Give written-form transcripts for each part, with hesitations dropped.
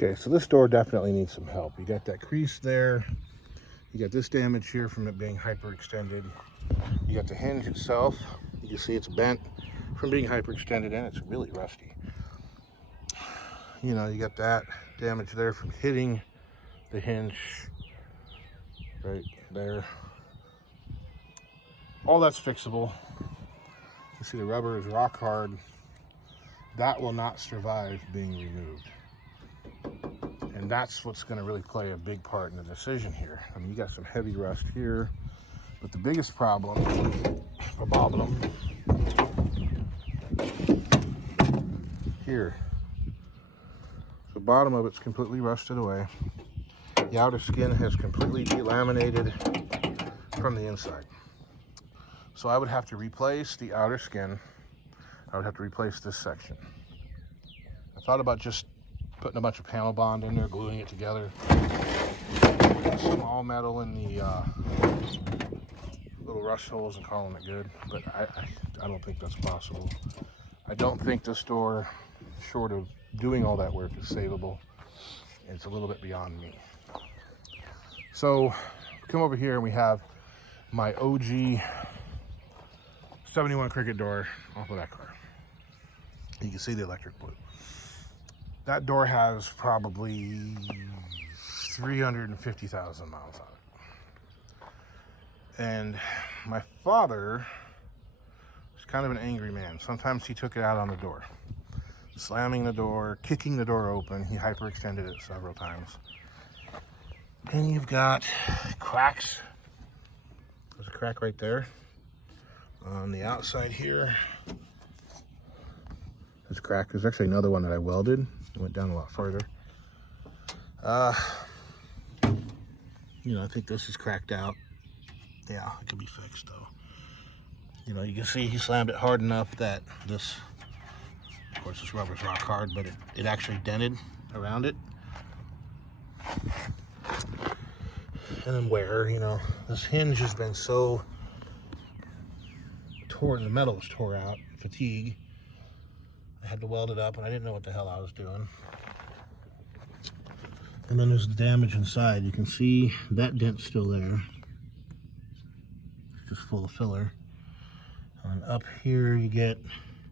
Okay, so this door definitely needs some help. You got that crease there. You got this damage here from it being hyperextended. You got the hinge itself. You can see it's bent from being hyperextended and it's really rusty. You know, you got that damage there from hitting the hinge right there. All that's fixable. You see the rubber is rock hard. That will not survive being removed. And that's what's going to really play a big part in the decision here. I mean, you got some heavy rust here, but the biggest problem for bobbing them here. The bottom of it's completely rusted away. The outer skin has completely delaminated from the inside. So I would have to replace the outer skin. I would have to replace this section. I thought about just putting a bunch of panel bond in there, gluing it together. Small metal in the little rust holes and calling it good, but I don't think that's possible. I don't think this door, short of doing all that work, is savable. It's a little bit beyond me. So come over here and we have my OG 71 Cricket door off of that car. You can see the electric blue. That door has probably 350,000 miles on it. And my father was kind of an angry man. Sometimes he took it out on the door. Slamming the door, kicking the door open. He hyperextended it several times. And you've got cracks. There's a crack right there. On the outside here, there's a crack. There's actually another one that I welded. It went down a lot further. You know, I think this is cracked out. Yeah, it can be fixed though. You know, you can see he slammed it hard enough that this, of course this rubber's rock hard, but it actually dented around it. And then wear, you know, this hinge has been so torn, the metal was tore out, fatigue. I had to weld it up and I didn't know what the hell I was doing. And then there's the damage inside. You can see that dent's still there. It's just full of filler. And up here you get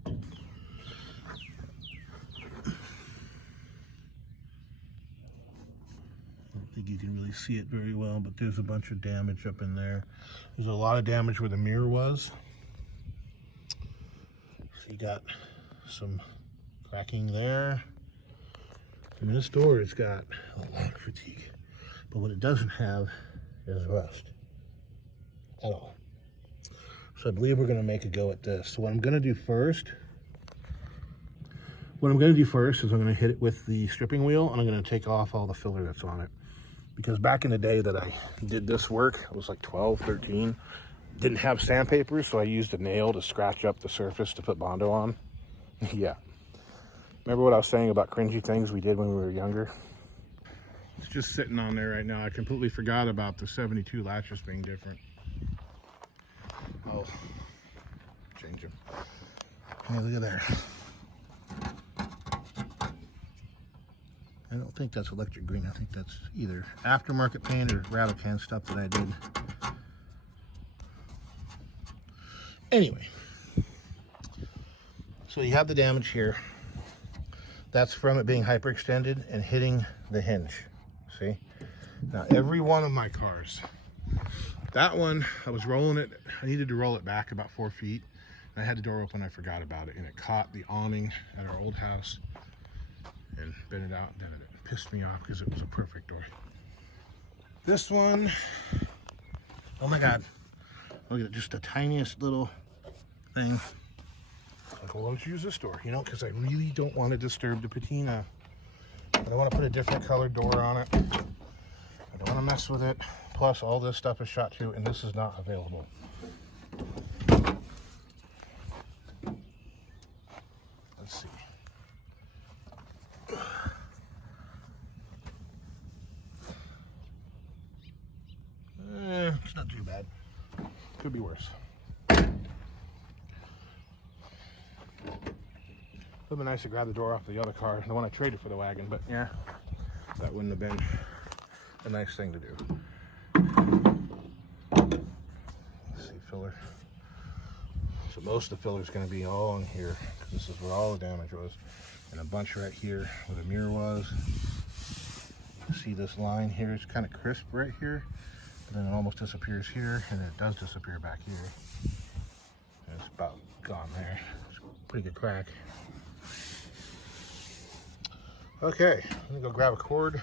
I don't think you can really see it very well, but there's a bunch of damage up in there. There's a lot of damage where the mirror was. So you got some cracking there. I mean, this door has got a lot of fatigue, but what it doesn't have is rust at all. So I believe we're going to make a go at this. So what I'm going to do first is I'm going to hit it with the stripping wheel, and I'm going to take off all the filler that's on it. Because back in the day that I did this work, I was like 12, 13, didn't have sandpaper, so I used a nail to scratch up the surface to put Bondo on. Yeah. Remember what I was saying about cringy things we did when we were younger? It's just sitting on there right now. I completely forgot about the 72 latches being different. Oh, change them. Hey, look at there. I don't think that's electric green. I think that's either aftermarket paint or rattle can stuff that I did. Anyway, so you have the damage here. That's from it being hyperextended and hitting the hinge. See? Now, every one of my cars, that one, I was rolling it. I needed to roll it back about 4 feet. And I had the door open. I forgot about it. And it caught the awning at our old house and bent it out and dented it. It pissed me off because it was a perfect door. This one, oh my God. Look at it, just the tiniest little thing. Like, well, let's use this door, you know, because I really don't want to disturb the patina. But I want to put a different colored door on it. I don't want to mess with it. Plus, all this stuff is shot too, and this is not available. Let's see. It's not too bad. Could be worse. Would have been nice to grab the door off the other car, the one I traded for the wagon, but yeah. that wouldn't have been a nice thing to do. Let's see, filler. So most of the filler is going to be all in here. This is where all the damage was. And a bunch right here where the mirror was. See this line here? It's kind of crisp right here. But then it almost disappears here, and it does disappear back here. And it's about gone there. It's a pretty good crack. Okay, I'm gonna go grab a cord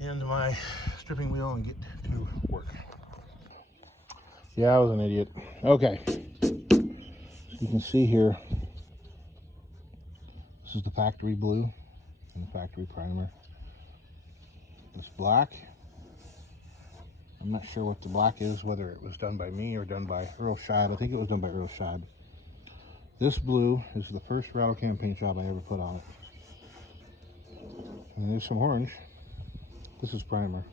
and my stripping wheel and get to work. Yeah, I was an idiot. Okay, so you can see here, this is the factory blue and the factory primer. This black, I'm not sure what the black is, whether it was done by me or done by Earl Scheib. I think it was done by Earl Scheib. This blue is the first rattle can paint job I ever put on it. And there's some orange. This is primer.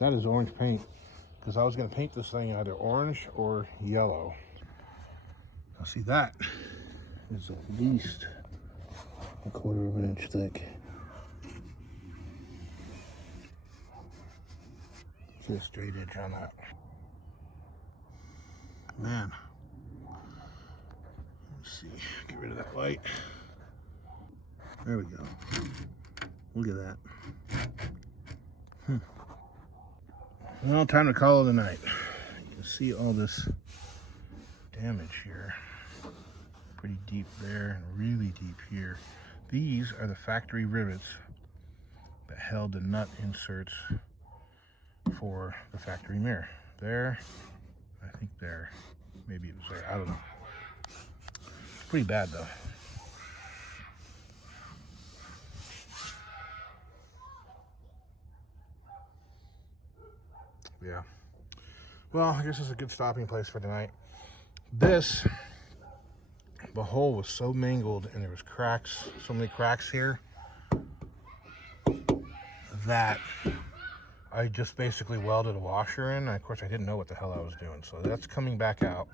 That is orange paint, because I was going to paint this thing either orange or yellow. Now see, that is at least a 1/4 of an inch thick. See a straight edge on that. Man. Let's see, get rid of that light. There we go. Look at that. Well, time to call it a night. You can see all this damage here. Pretty deep there and really deep here. These are the factory rivets that held the nut inserts for the factory mirror. There, I think there. Maybe it was there, I don't know. Pretty bad though. Yeah. Well, I guess it's a good stopping place for tonight. This, the hole was so mangled and there was cracks, so many cracks here, that I just basically welded a washer in. And of course, I didn't know what the hell I was doing. So that's coming back out.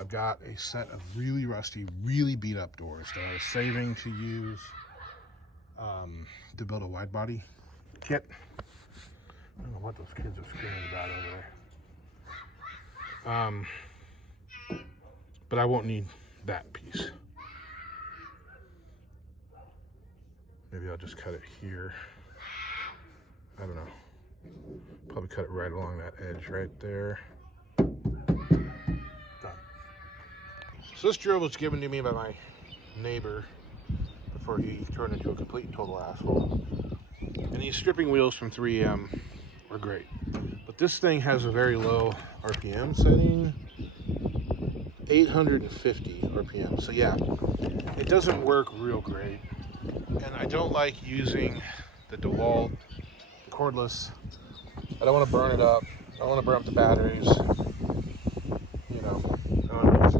I've got a set of really rusty, really beat up doors that I was saving to use to build a wide body kit. I don't know what those kids are screaming about over there. But I won't need that piece. Maybe I'll just cut it here. I don't know. Probably cut it right along that edge right there. Done. So this drill was given to me by my neighbor before he turned into a complete and total asshole. And these stripping wheels from 3M are great. But this thing has a very low RPM setting. 850 RPM. So yeah, it doesn't work real great. And I don't like using the DeWalt cordless. I don't want to burn it up. I don't want to burn up the batteries. You know.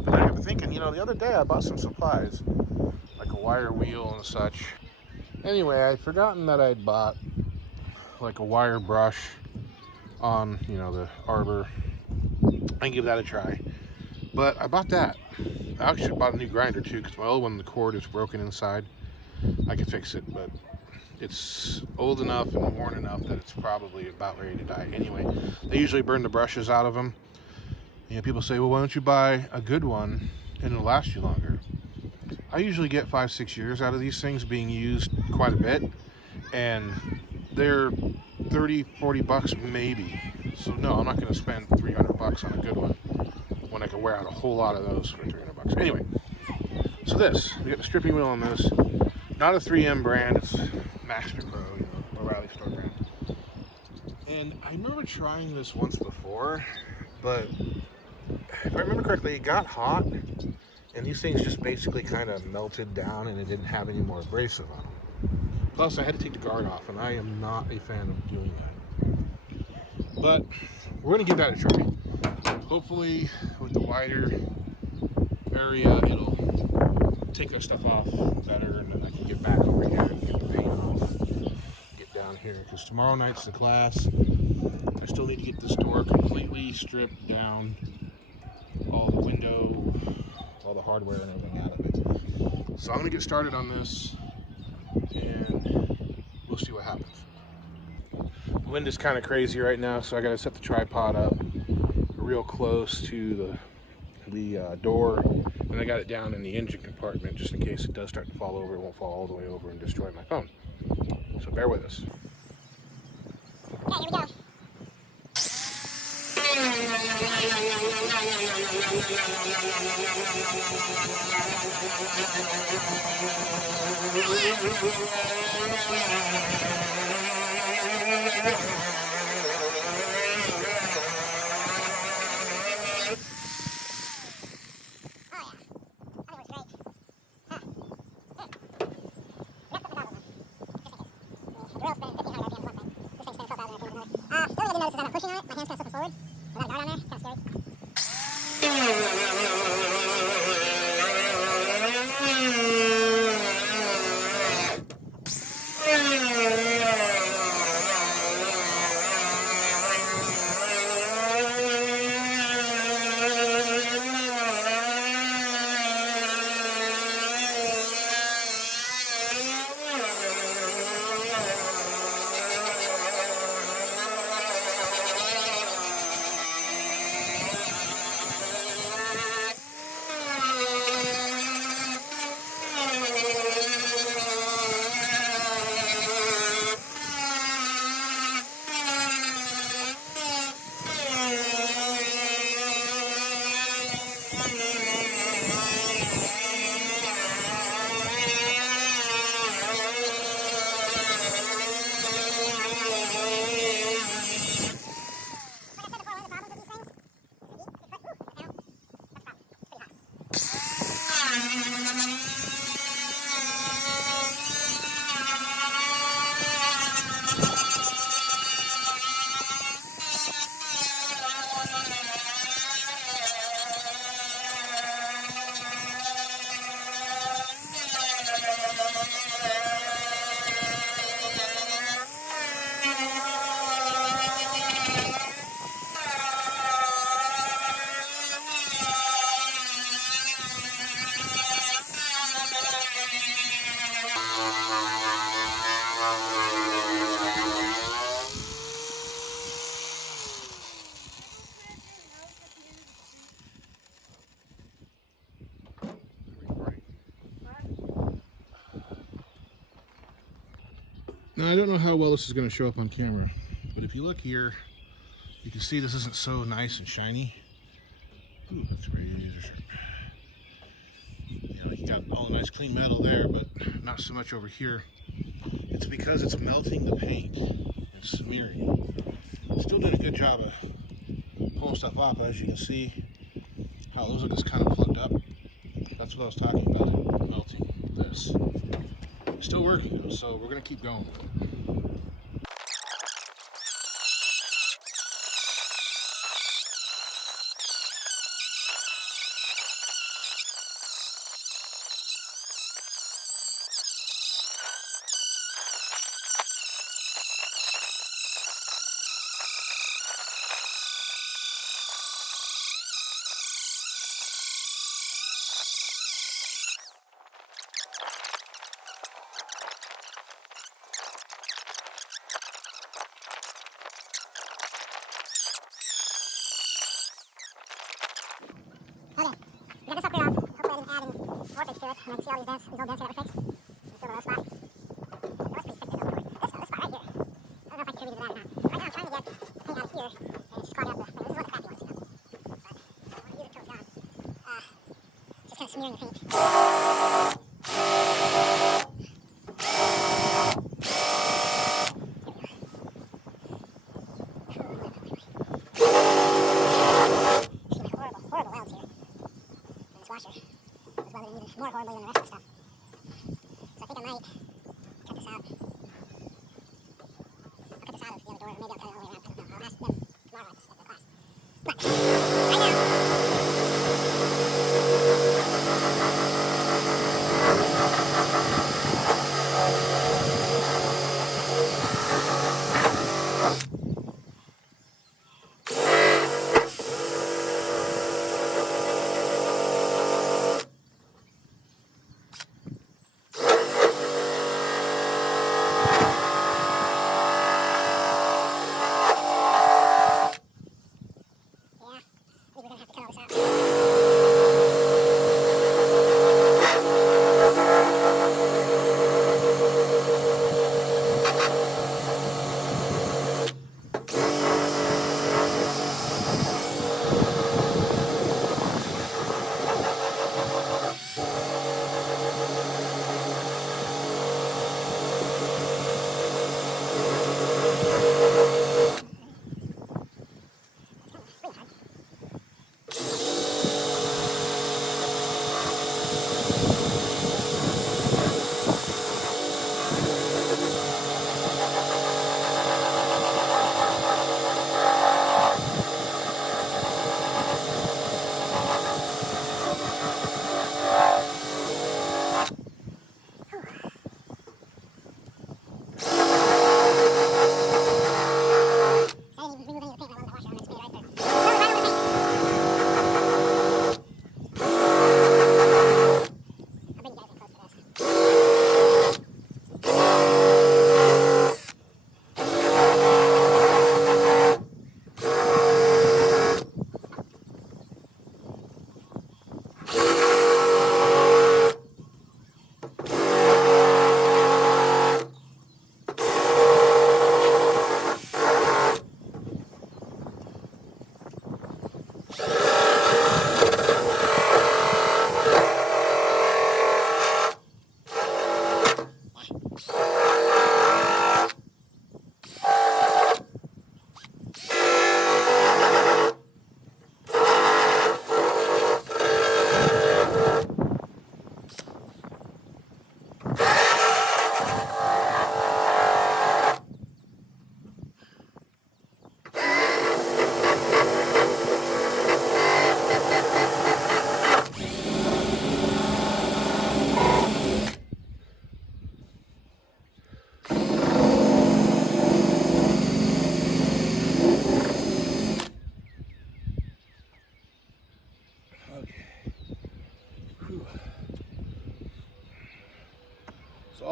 But I'm thinking, you know, the other day I bought some supplies, like a wire wheel and such. Anyway, I'd forgotten that I'd bought like a wire brush on, you know, the arbor. I can give that a try. But I bought that. I actually bought a new grinder too, because my old one, the cord is broken inside. I can fix it, but it's old enough and worn enough that it's probably about ready to die. Anyway, they usually burn the brushes out of them. You know, people say, well, why don't you buy a good one and it'll last you longer? I usually get 5-6 years out of these things being used quite a bit, and they're 30-40 bucks maybe. So no, I'm not going to spend 300 bucks on a good one when I can wear out a whole lot of those for 300 bucks. Anyway, so this, we got the stripping wheel on this. Not a 3M brand, it's Master Pro, you know, O'Reilly store brand. And I remember trying this once before, but if I remember correctly, it got hot, and these things just basically kind of melted down, and it didn't have any more abrasive on them. Plus, I had to take the guard off, and I am not a fan of doing that. But we're going to give that a try. Hopefully, with the wider area, it'll take that stuff off better, and then I can get back over here and get the paint off, get down here, because tomorrow night's the class. I still need to get this door completely stripped down, all the window, all the hardware and everything out of it. So I'm going to get started on this, and Wind is kind of crazy right now, so I got to set the tripod up real close to the door, and I got it down in the engine compartment just in case it does start to fall over. It won't fall all the way over and destroy my phone. So bear with us. Okay, here we go. Now, I don't know how well this is going to show up on camera, but if you look here, you can see this isn't so nice and shiny. Ooh, that's razor sharp. You know, you got all the nice clean metal there, but not so much over here. It's because it's melting the paint and smearing. Still did a good job of pulling stuff off, but as you can see, how those are just kind of plugged up. That's what I was talking about, it melting this. Still working though, so we're gonna keep going. Okay, we got this all cleared off. Hopefully I didn't add any warpage to it. And I can see all these old dents I got to fix. There's still a low spot. It was pretty thick there though. This spot right here. I don't know if I contributed to that or not. Right now I'm trying to get paint out of here and just clog out the, this is what the crappy ones, you know. But I want to use it till it's gone. Just kind of smearing the paint. Washer was welded even more horribly than the rest of the stuff. So I think I might cut this out. I'll cut this out of the other door, or maybe I'll cut it all the way around. I don't know. I'll ask them tomorrow at the class. But, right now,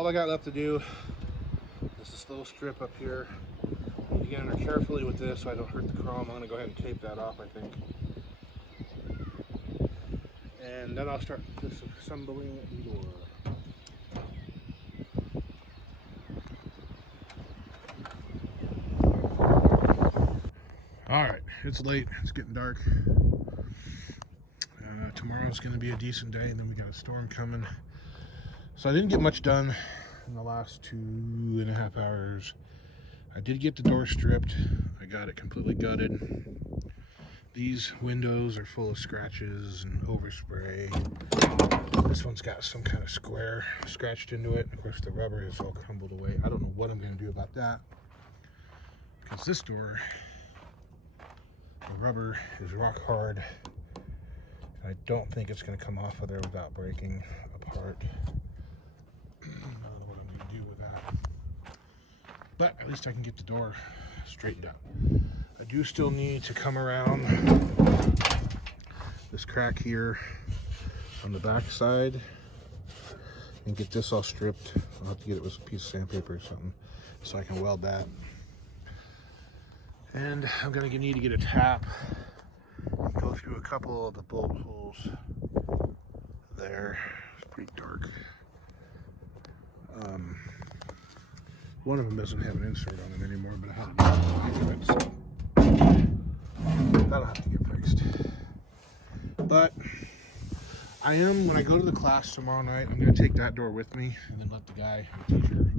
all I got left to do is this little strip up here. I need to get in there carefully with this so I don't hurt the chrome. I'm going to go ahead and tape that off, I think. And then I'll start disassembling the door. Alright, it's late. It's getting dark. Tomorrow's going to be a decent day, and then we got a storm coming. So I didn't get much done in the last 2.5 hours. I did get the door stripped. I got it completely gutted. These windows are full of scratches and overspray. This one's got some kind of square scratched into it. Of course, the rubber is all crumbled away. I don't know what I'm going to do about that, because this door, the rubber is rock hard. I don't think it's going to come off of there without breaking apart. I don't know what I'm going to do with that. But at least I can get the door straightened out. I do still need to come around this crack here on the back side and get this all stripped. I'll have to get it with a piece of sandpaper or something so I can weld that. And I'm going to need to get a tap, go through a couple of the bolt holes there. It's pretty dark. One of them doesn't have an insert on it anymore, but I have it, so that'll have to get fixed. But I am, when I go to the class tomorrow night, I'm going to take that door with me and then let the guy, the teacher,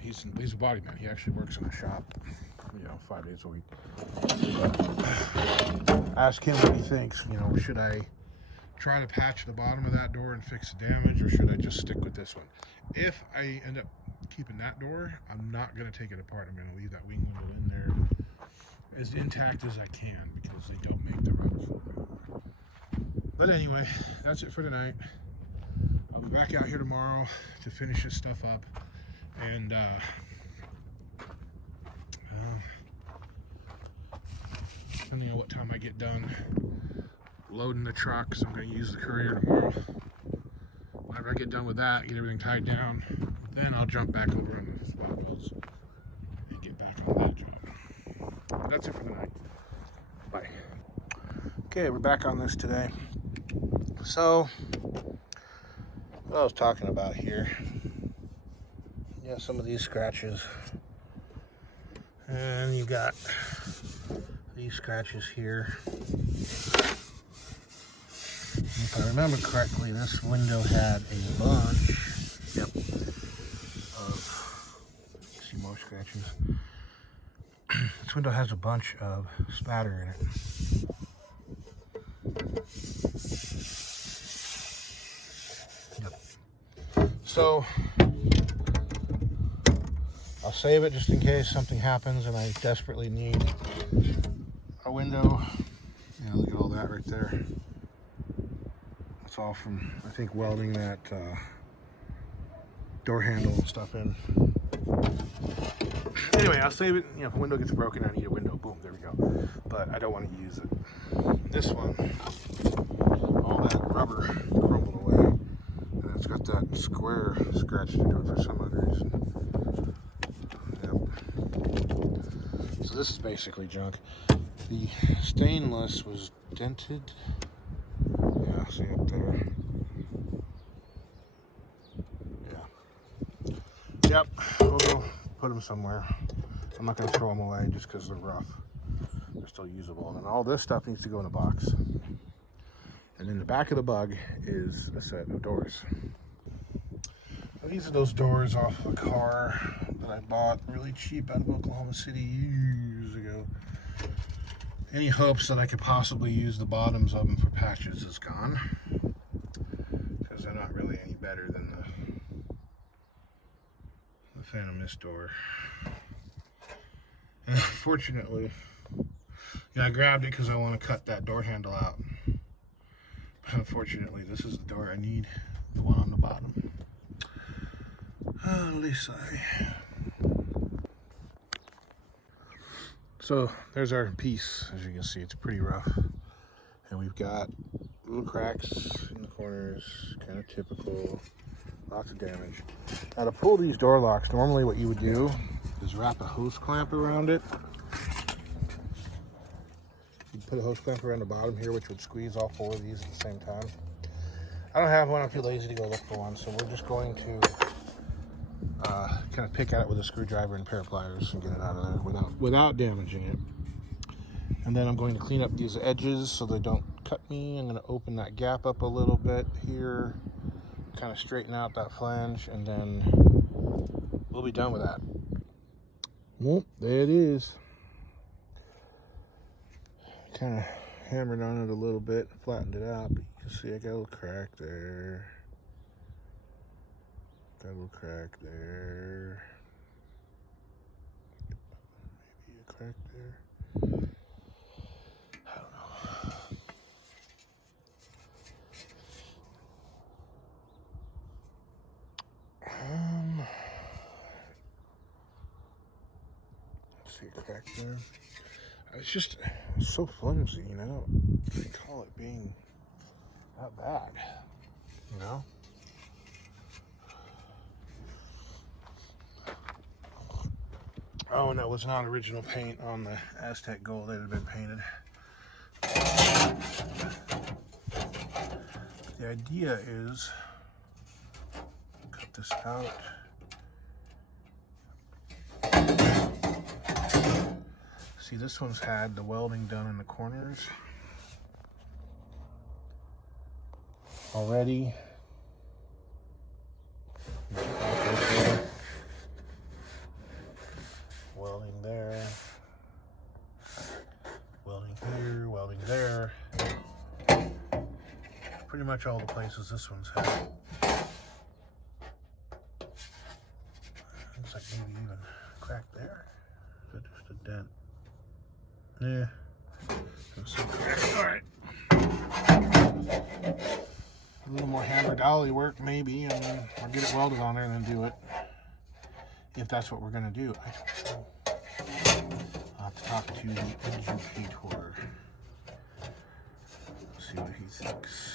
he's a body man. He actually works in a shop, 5 days a week. Ask him what he thinks. Should I try to patch the bottom of that door and fix the damage, or should I just stick with this one? If I end up keeping that door, I'm not going to take it apart. I'm going to leave that wing window in there as intact as I can, because they don't make the rubber for it. But anyway, that's it for tonight. I'll be back out here tomorrow to finish this stuff up, and depending on what time I get done loading the truck, because I'm going to use the courier tomorrow. Whenever I get done with that, get everything tied down, then I'll jump back over on the spot welds and get back on that job. But that's it for the night. Bye. Okay, we're back on this today. So, what I was talking about here, some of these scratches, and you got these scratches here. If I remember correctly, this window had a bunch of, see more scratches. This window has a bunch of spatter in it. So I'll save it just in case something happens and I desperately need a window. Look at all that right there. It's all from, I think, welding that door handle and stuff in. Anyway, I'll save it. If a window gets broken, I need a window. Boom, there we go. But I don't want to use it. This one, all that rubber crumbled away, and it's got that square scratched into it for some odd reason. So this is basically junk. The stainless was dented. Yeah, see up there. Yeah. Yep, we'll go put them somewhere. I'm not going to throw them away just because they're rough. They're still usable. And all this stuff needs to go in a box. And in the back of the bug is a set of doors. Now, these are those doors off of a car that I bought really cheap out of Oklahoma City years ago. Any hopes that I could possibly use the bottoms of them for patches is gone, because they're not really any better than the Phantom Mist door. And unfortunately, I grabbed it because I want to cut that door handle out. But unfortunately, this is the door I need, the one on the bottom. Lisa. So there's our piece. As you can see, it's pretty rough, and we've got little cracks in the corners, kind of typical, lots of damage. Now to pull these door locks, normally what you would do is wrap a hose clamp around it. You'd put a hose clamp around the bottom here, which would squeeze all 4 of these at the same time. I don't have one. I'm too lazy to go look for one, so we're just going to kind of pick at it with a screwdriver and a pair of pliers and get it out of there without damaging it. And then I'm going to clean up these edges so they don't cut me. I'm going to open that gap up a little bit here, kind of straighten out that flange, and then we'll be done with that. Well, there it is. Kind of hammered on it a little bit, flattened it out, but you can see I got a little crack there. Got a little crack there. Maybe a crack there. I don't know. See a crack there. It's just so flimsy, you know. I call it being not bad, you know. Oh, and that was not original paint on the Aztec gold. It had been painted. The idea is cut this out. See, this one's had the welding done in the corners already. Welding there, welding here, welding there. Pretty much all the places this one's had. Looks like maybe even a crack there. Is that just a dent? Yeah. Alright. A little more hammer dolly work maybe, and then I'll get it welded on there and then do it. If that's what we're gonna do. I don't know. I'll have to talk to the educator. See what he thinks.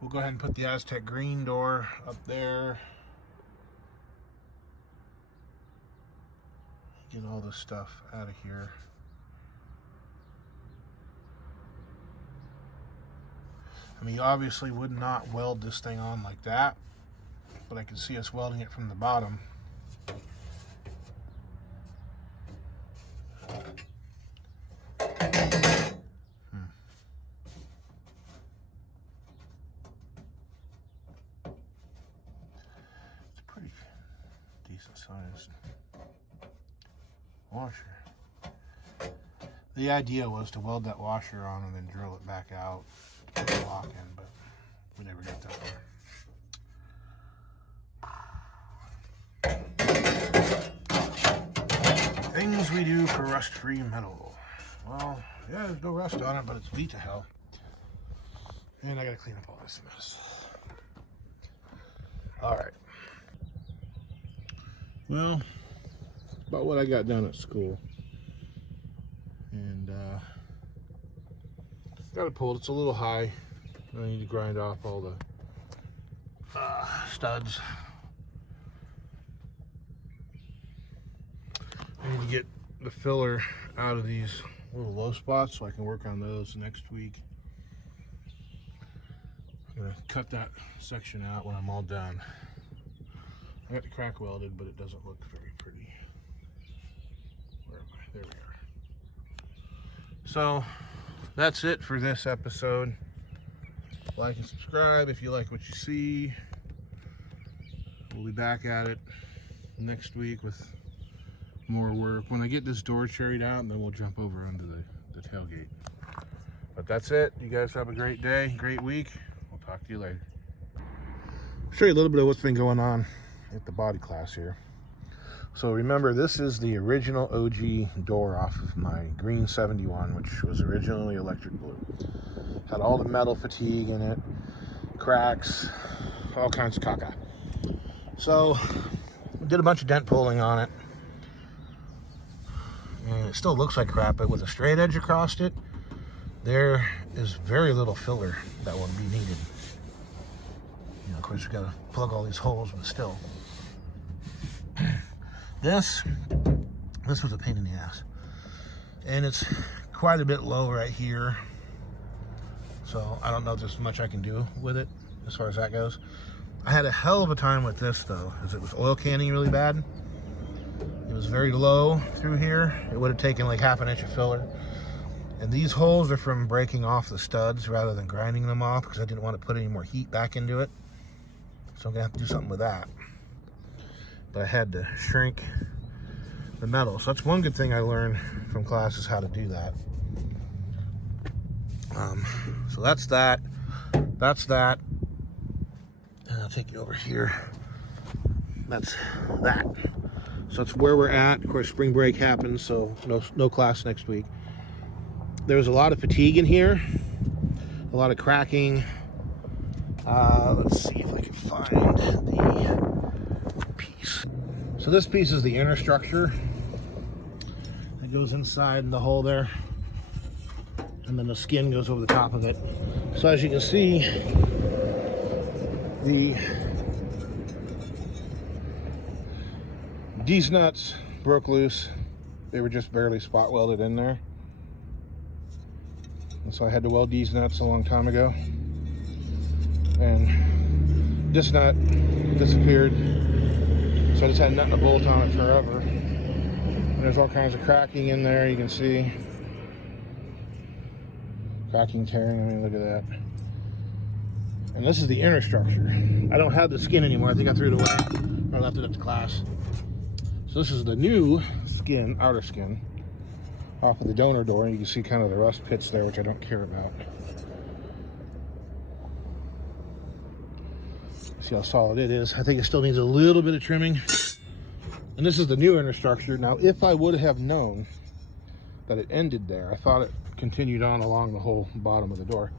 We'll go ahead and put the Aztec green door up there. Get all this stuff out of here. I mean, you obviously would not weld this thing on like that, but I can see us welding it from the bottom. It's a pretty decent sized washer. The idea was to weld that washer on and then drill it back out to put the lock in, but we never got that far. Things we do for rust-free metal. Well, yeah, there's no rust on it, but it's beat to hell. And I gotta clean up all this mess. Alright. Well, about what I got done at school. And got it pulled. It's a little high. I need to grind off all the studs. I need to get the filler out of these little low spots so I can work on those next week. I'm gonna cut that section out when I'm all done. I got the crack welded, but it doesn't look very pretty. Where am I? There we are. So that's it for this episode. Like and subscribe if you like what you see. We'll be back at it next week with more work. When I get this door cherried out, and then we'll jump over onto the tailgate. But that's it. You guys have a great day, great week. We'll talk to you later. I'll show you a little bit of what's been going on at the body class here. So remember, this is the original OG door off of my green 71, which was originally electric blue. Had all the metal fatigue in it, cracks, all kinds of caca. So we did a bunch of dent pulling on it. And it still looks like crap, but with a straight edge across it, there is very little filler that will be needed. You know, of course, you got to plug all these holes, but still. This was a pain in the ass. And it's quite a bit low right here. So I don't know if there's much I can do with it as far as that goes. I had a hell of a time with this though, because it was oil canning really bad. It was very low through here. It would have taken like half an inch of filler. And these holes are from breaking off the studs rather than grinding them off, because I didn't want to put any more heat back into it. So I'm gonna have to do something with that. But I had to shrink the metal. So that's one good thing I learned from class, is how to do that. So that's that. That's that. And I'll take you over here. That's that. So that's where we're at. Of course, spring break happens, so no class next week. There was a lot of fatigue in here, a lot of cracking. Let's see if I can find the piece. So this piece is the inner structure. It goes inside the hole there, and then the skin goes over the top of it. So as you can see, these nuts broke loose. They were just barely spot welded in there. And so I had to weld these nuts a long time ago. And this nut disappeared. So I just had a nut and a bolt on it forever. And there's all kinds of cracking in there, you can see. Cracking, tearing, I mean, look at that. And this is the inner structure. I don't have the skin anymore. I think I threw it away. I left it at the class. So this is the new skin, outer skin, off of the donor door. You can see kind of the rust pits there, which I don't care about. See how solid it is. I think it still needs a little bit of trimming. And this is the new inner structure. Now, if I would have known that it ended there, I thought it continued on along the whole bottom of the door,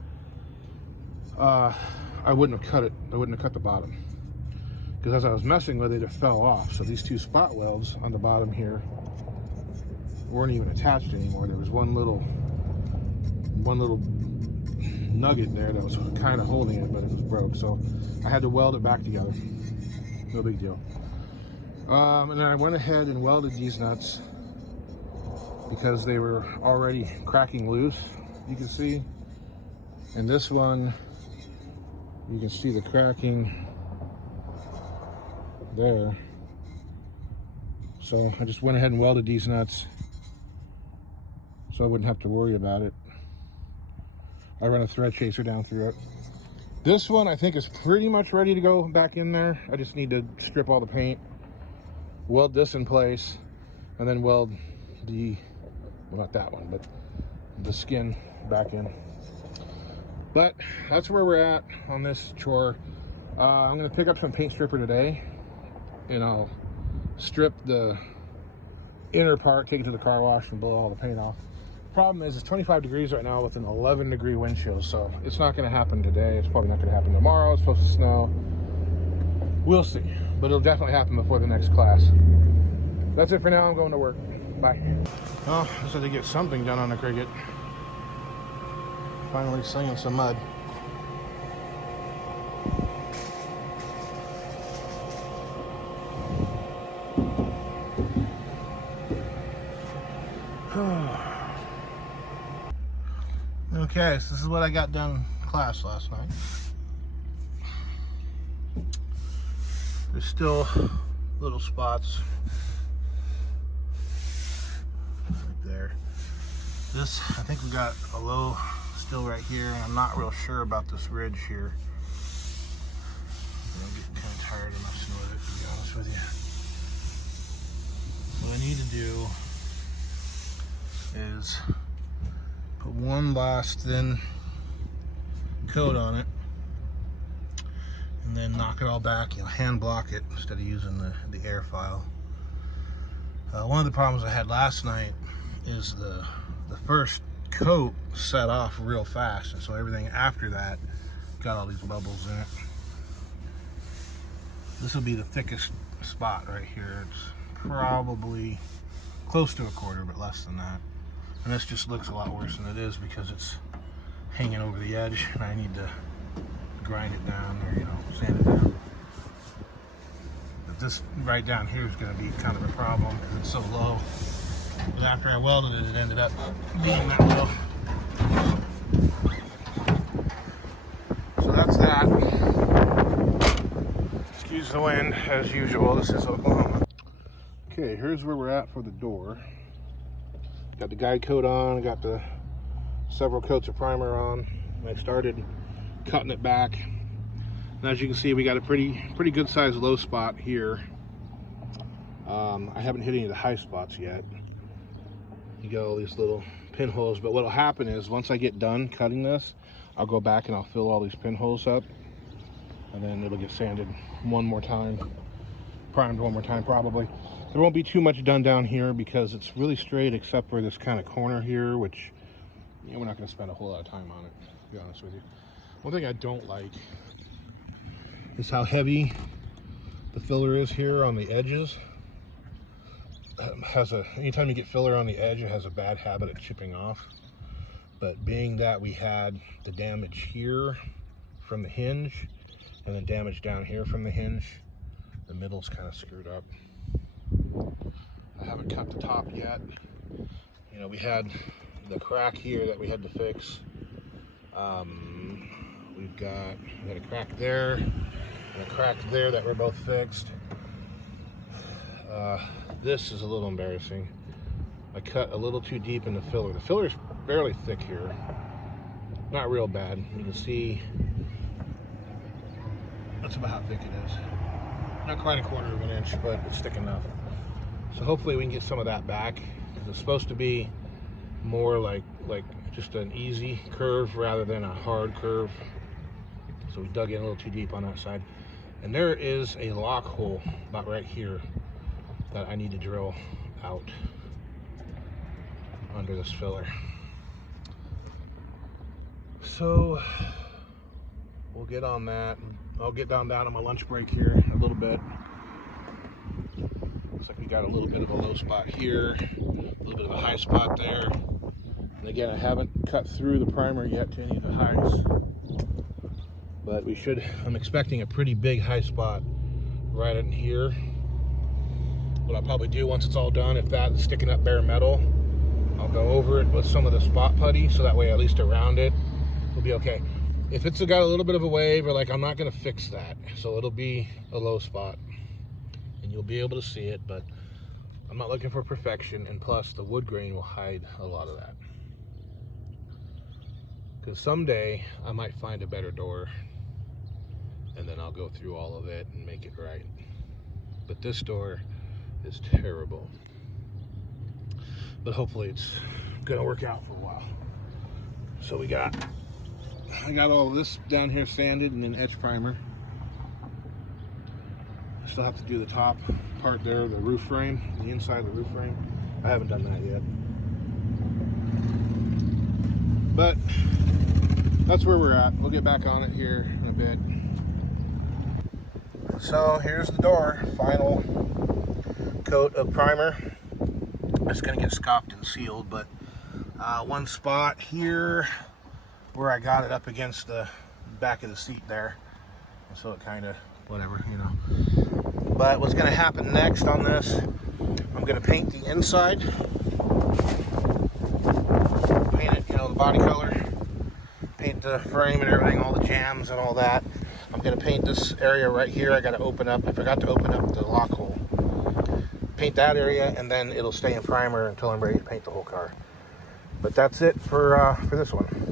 I wouldn't have cut it. I wouldn't have cut the bottom, because as I was messing with it, it fell off. So these two spot welds on the bottom here weren't even attached anymore. There was one little nugget there that was kind of holding it, but it was broke. So I had to weld it back together. No big deal. And then I went ahead and welded these nuts because they were already cracking loose, you can see. And this one, you can see the cracking there. So I just went ahead and welded these nuts so I wouldn't have to worry about it. I run a thread chaser down through it. This one I think is pretty much ready to go back in there. I just need to strip all the paint, weld this in place, and then weld the, well, not that one, but the skin back in. But that's where we're at on this chore. I'm gonna pick up some paint stripper today, and I'll strip the inner part, take it to the car wash, and blow all the paint off. Problem is, it's 25 degrees right now with an 11-degree wind chill, so it's not going to happen today. It's probably not going to happen tomorrow. It's supposed to snow. We'll see, but it'll definitely happen before the next class. That's it for now. I'm going to work. Bye. Well, I just had to get something done on the Cricket. Finally slinging some mud. Okay, so this is what I got done in class last night. There's still little spots right there. This, I think we got a low still right here, and I'm not real sure about this ridge here. I'm getting kind of tired of messing with it, to be honest with you. What I need to do is put one last thin coat on it, and then knock it all back, hand block it instead of using the air file. One of the problems I had last night is the first coat set off real fast, and so everything after that got all these bubbles in it. This will be the thickest spot right here. It's probably close to a quarter, but less than that. And this just looks a lot worse than it is because it's hanging over the edge, and I need to grind it down or, sand it down. But this right down here is going to be kind of a problem because it's so low. But after I welded it, it ended up being that low. So that's that. Excuse the wind, as usual. This is Oklahoma. Okay, here's where we're at for the door. Got the guide coat on, got the several coats of primer on. I started cutting it back. And as you can see, we got a pretty good sized low spot here. I haven't hit any of the high spots yet. You got all these little pinholes, but what'll happen is once I get done cutting this, I'll go back and I'll fill all these pinholes up, and then it'll get sanded one more time, primed one more time probably. There won't be too much done down here because it's really straight except for this kind of corner here, which we're not going to spend a whole lot of time on it, to be honest with you. One thing I don't like is how heavy the filler is here on the edges. Anytime you get filler on the edge, it has a bad habit of chipping off. But being that we had the damage here from the hinge and then damage down here from the hinge, the middle's kind of screwed up. I haven't cut the top yet. We had the crack here that we had to fix. We had a crack there and a crack there that were both fixed. This is a little embarrassing. I cut a little too deep in the filler. The filler's fairly thick here. Not real bad. You can see that's about how thick it is. Not quite a quarter of an inch, but it's thick enough. So hopefully we can get some of that back, because it's supposed to be more like just an easy curve rather than a hard curve. So we dug in a little too deep on that side. And there is a lock hole about right here that I need to drill out under this filler. So we'll get on that. I'll get down on my lunch break here a little bit. Looks like we got a little bit of a low spot here, a little bit of a high spot there. And again, I haven't cut through the primer yet to any of the highs, but I'm expecting a pretty big high spot right in here. What I'll probably do once it's all done, if that is sticking up bare metal, I'll go over it with some of the spot putty, so that way at least around it will be okay. If it's got a little bit of a wave, I'm not going to fix that, so it'll be a low spot and you'll be able to see it, but I'm not looking for perfection, and plus the wood grain will hide a lot of that, because someday I might find a better door and then I'll go through all of it and make it right. But this door is terrible, but hopefully it's gonna work out for a while. So I got all of this down here sanded and then edge primer. I still have to do the top part there, the roof frame, the inside of the roof frame. I haven't done that yet, but that's where we're at. We'll get back on it here in a bit. So here's the door, final coat of primer. It's gonna get scopped and sealed, but one spot here where I got it up against the back of the seat there, so it kind of whatever, But what's gonna happen next on this, I'm gonna paint the inside, paint it, the body color, paint the frame and everything, all the jams and all that. I'm gonna paint this area right here. I forgot to open up the lock hole. Paint that area, and then it'll stay in primer until I'm ready to paint the whole car. But that's it for this one.